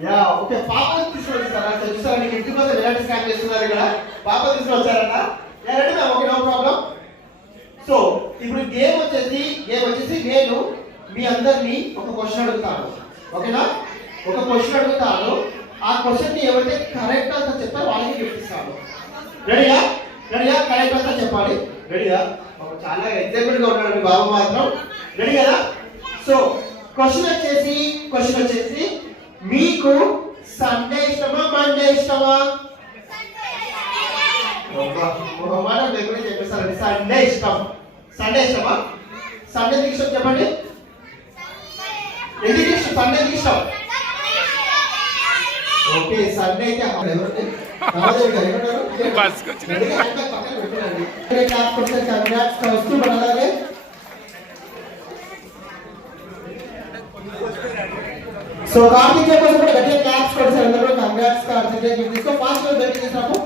yeah okay పాప తీసుకొచ్చారా చూసారా నీకు ఇంటి కోసం ఎలాంటి స్కాన్ చేస్తున్నారు ఇక్కడ పాప తీసుకొచ్చారట yeah ready ma'am okay no problem so ఇప్పుడు గేమ్ వచ్చేసి నేను మీ అందరినీ ఒక క్వశ్చన్ అడుగుతాను ఓకేనా ఒక క్వశ్చన్ అడుగుతాను ఆ క్వశ్చన్ ని ఎవరైతే కరెక్ట్ ఆన్సర్ చెప్తారో వాళ్ళకి గిఫ్ట్ ఇస్తాను రెడీయా కరెక్ట్ ఆన్సర్ చెప్పాలి రెడీయా చాలా ఎగ్జైట్మెంట్ గా ఉన్నాడు మీ బాబు మాత్రం రెడీ కదా సో క్వశ్చన్ వచ్చేసి మీకు సండే ఇష్టమా మండే ఇష్టమా చెప్పేసారండి సండే ఇష్టమా సండే ఇష్టం చెప్పండి ఎందుకు ఇష్టం సండే ఇష్టం ఓకే సండే అయితే సో కార్తిక్ కోసం కూడా గట్టిగా క్లాప్స్ కొట్టారు అందరూ కంగ్రాట్స్ కార్తిక్ తీసుకో ఫాస్ట్ గా బెట్టింగ్ చేసినప్పుడు